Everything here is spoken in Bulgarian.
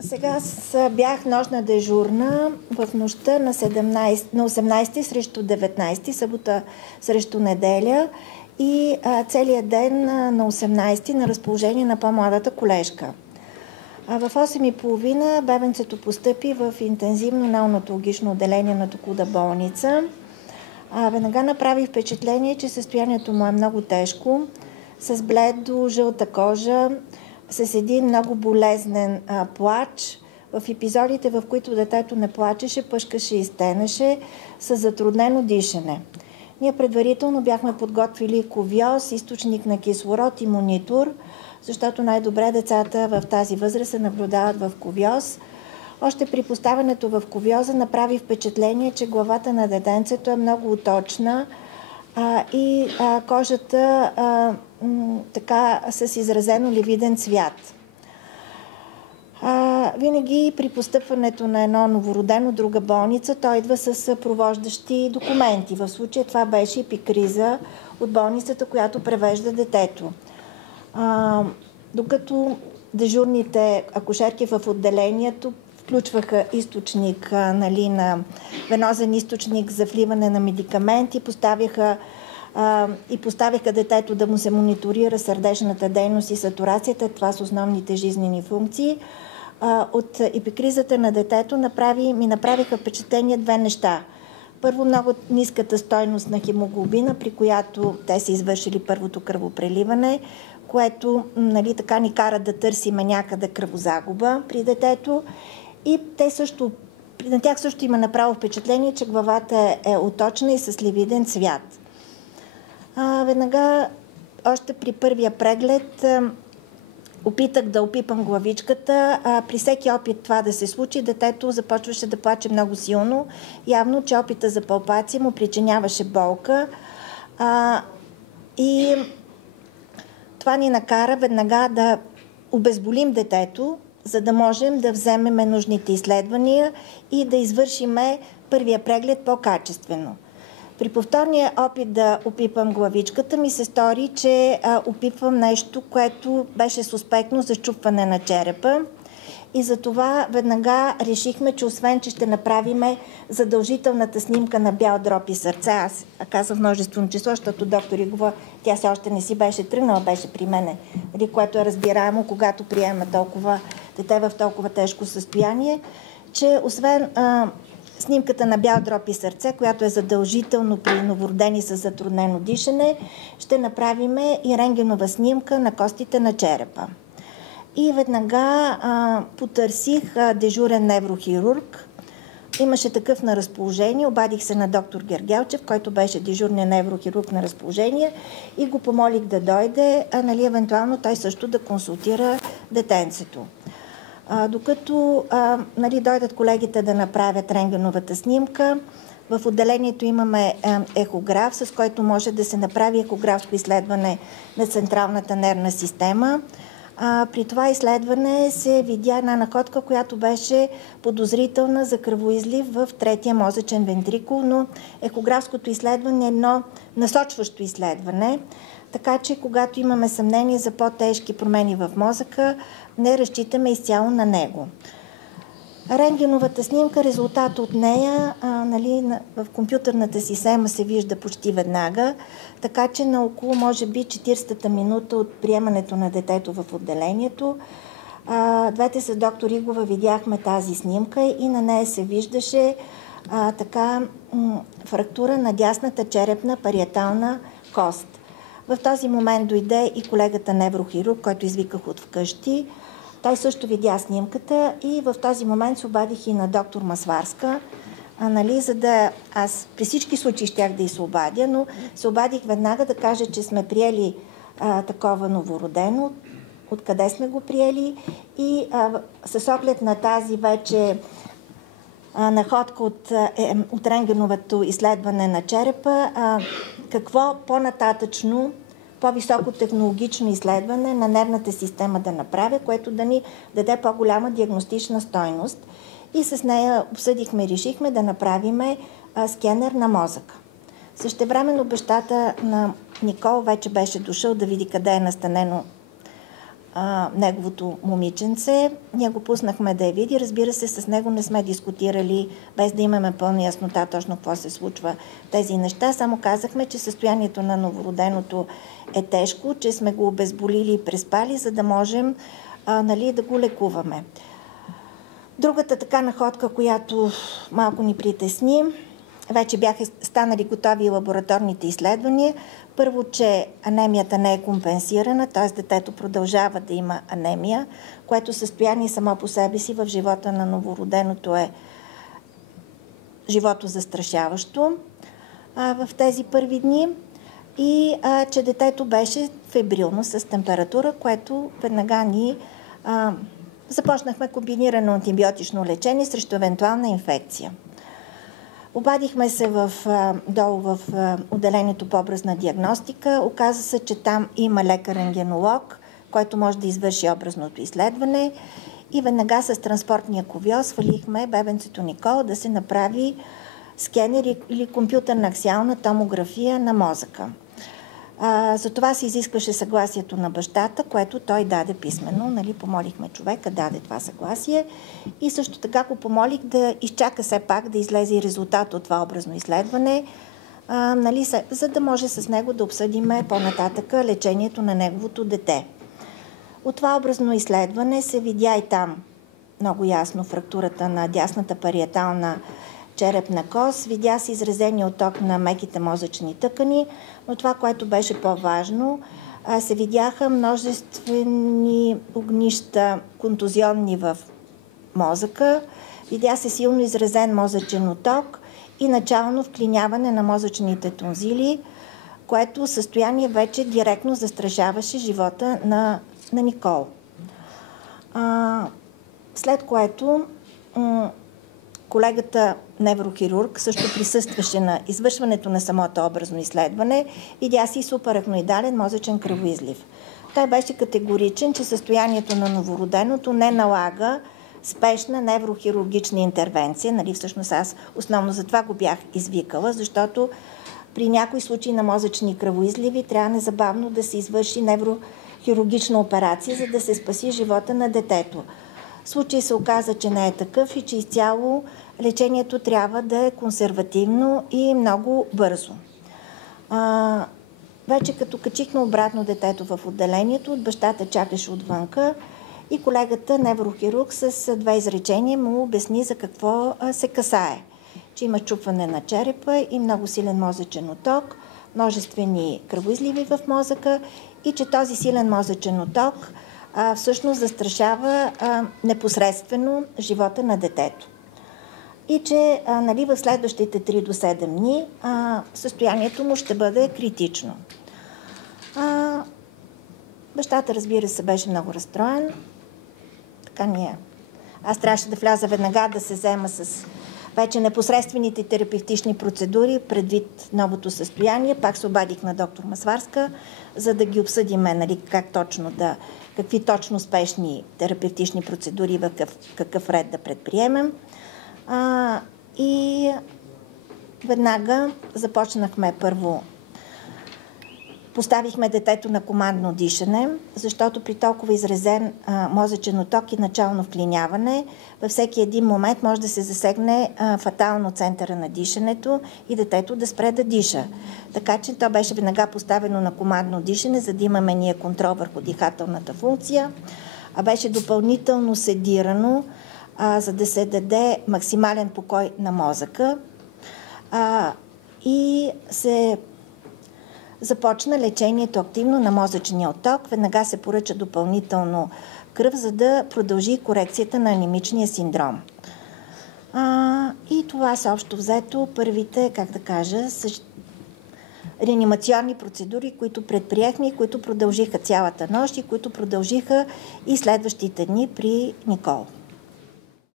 Сега бях нощна дежурна в нощта на 18 срещу 19, събота срещу неделя и целият ден на 18 на разположение на по-младата колежка. В 8:30 бебенцето постъпи в интензивно неонатологично отделение на Токлуда болница. Веднага направи впечатление, че състоянието му е много тежко, с бледо жълта кожа, с един много болезнен плач. В епизодите, в които детето не плачеше, пъшкаше и стенеше, с затруднено дишане. Ние предварително бяхме подготвили ковиоз, източник на кислород и монитор, защото най-добре децата в тази възраст се наблюдават в ковиоз. Още при поставянето в ковиоза направи впечатление, че главата на детенцето е много уточна и кожата така с изразено ливиден цвят. Винаги при постъпването на едно новородено друга болница, той идва с провождащи документи. В случая това беше епикриза от болницата, която превежда детето. Докато дежурните акушерки в отделението включваха източник, на венозен източник за вливане на медикаменти, поставяха детето да му се мониторира сърдечната дейност и сатурацията. Това са основните жизнени функции. От епикризата на детето ми направиха впечатление две неща. Първо, много ниската стойност на хемоглобина, при която те са извършили първото кръвопреливане, което така ни кара да търсиме някъде кръвозагуба при детето. И на тях също има направо впечатление, че главата е уточна и с ливиден цвят. Веднага, още при първия преглед, опитах да опипам главичката. При всеки опит това да се случи, детето започваше да плаче много силно. Явно, че опита за палпация му причиняваше болка. И това ни накара веднага да обезболим детето, за да можем да вземем нужните изследвания и да извършиме първия преглед по-качествено. При повторния опит да опипам главичката ми се стори, че опипвам нещо, което беше суспектно за счупване на черепа. И затова веднага решихме, че освен, че ще направим задължителната снимка на бял дроб и сърце, аз казах множествено число, защото доктор Игова, тя все още не си беше тръгнала, беше при мене, което е разбираемо, когато приема толкова дете в толкова тежко състояние, че освен снимката на бял дроб и сърце, която е задължително при новородени с затруднено дишане, ще направим и рентгенова снимка на костите на черепа. И веднага потърсих дежурен неврохирург. Имаше такъв на разположение. Обадих се на доктор Гергелчев, който беше дежурният неврохирург на разположение, и го помолих да дойде, евентуално той също да консултира детенцето. Докато дойдат колегите да направят рентгеновата снимка, в отделението имаме ехограф, с който може да се направи ехографско изследване на централната нервна система. При това изследване се видя една находка, която беше подозрителна за кръвоизлив в третия мозъчен вентрикул, но ехографското изследване е едно насочващо изследване, така че когато имаме съмнение за по-тежки промени в мозъка, не разчитаме изцяло на него. Рентгеновата снимка, резултат от нея, в компютърната система се вижда почти веднага, така че на около, може би, 40-та минута от приемането на детето в отделението, двете с доктор Игова видяхме тази снимка и на нея се виждаше фрактура на дясната черепна париетална кост. В този момент дойде и колегата неврохирург, който извиках от вкъщи. Той също видя снимката и в този момент се обадих и на доктор Масларска, за да... Аз при всички случаи щях да й се обадя, но се обадих веднага да кажа, че сме приели такова новородено, откъде сме го приели и с оглед на тази вече находка от рентгеновото изследване на черепа, какво по-нататъчно, по-високо технологично изследване на нервната система да направя, което да ни даде по-голяма диагностична стойност. И с нея обсъдихме и решихме да направим скенер на мозъка. Същевременно бащата на Никол вече беше дошъл да види къде е настанено неговото момиченце. Ние го пуснахме да я види. Разбира се, с него не сме дискутирали, без да имаме пълна яснота точно какво се случва тези неща. Само казахме, че състоянието на новороденото е тежко, че сме го обезболили и преспали, за да можем да го лекуваме. Другата така находка, която малко ни притесни, вече бяха станали готови лабораторните изследвания. Първо, че анемията не е компенсирана, т.е. детето продължава да има анемия, което състояние само по себе си в живота на новороденото е животозастрашаващо в тези първи дни. И че детето беше фебрилно с температура, което веднага ни започнахме комбинирано антибиотично лечение срещу евентуална инфекция. Обадихме се долу в отделението по образна диагностика. Оказа се, че там има лекар-рентгенолог, който може да извърши образното изследване. И веднага с транспортния ковьор свалихме бебенцето Никол да се направи скенер или компютърна аксиална томография на мозъка. За това се изискваше съгласието на бащата, което той даде писменно. Помолихме човека, даде това съгласие. И също така го помолих да изчака все пак да излезе и резултат от това образно изследване, за да може с него да обсъдиме по-нататък лечението на неговото дете. От това образно изследване се видя и там много ясно фрактурата на дясната париетална черепна кост, видя се изразения отток на меките мозъчни тъкани, но това, което беше по-важно, се видяха множествени огнища контузионни в мозъка, видя се силно изразен мозъчен отток и начално вклиняване на мозъчните тонзили, което състояние вече директно застрашаваше живота на Никол. След което колегата неврохирург също присъстваше на извършването на самото образно изследване, видя си супарахноидален мозъчен кръвоизлив. Той беше категоричен, че състоянието на новороденото не налага спешна неврохирургична интервенция. Всъщност аз основно за това го бях извикала, защото при някои случаи на мозъчни кръвоизливи трябва незабавно да се извърши неврохирургична операция, за да се спаси живота на детето. В случай се оказа, че не е такъв и че изцяло лечението трябва да е консервативно и много бързо. Вече като качихме обратно детето в отделението, бащата чакаше отвънка и колегата неврохирург с две изречения му обясни за какво се касае. Че има счупване на черепа и много силен мозъчен отток, множествени кръвоизливи в мозъка и че този силен мозъчен отток всъщност застрашава непосредствено живота на детето. И че в следващите 3 до 7 дни състоянието му ще бъде критично. Бащата, разбира се, беше много разстроен. Аз трябваше да вляза веднага да се взема с вече непосредствените терапевтични процедури предвид новото състояние. Пак се обадих на доктор Масларска, за да ги обсъдиме, какви точно спешни терапевтични процедури, в какъв ред да предприемем. И веднага започнахме първо. Поставихме детето на командно дишане, защото при толкова изразен мозъчен отток и начално вклиняване, във всеки един момент може да се засегне фатално центъра на дишането и детето да спре да диша. Така че то беше веднага поставено на командно дишане, за да имаме ние контрол върху дихателната функция. Беше допълнително седирано, за да се даде максимален покой на мозъка. И се започна лечението активно на мозъчния отток. Веднага се поръча допълнително кръв, за да продължи корекцията на анемичния синдром. И това са общо взето първите, реанимационни процедури, които предприехме и които продължиха цялата нощ и които продължиха и следващите дни при Никол.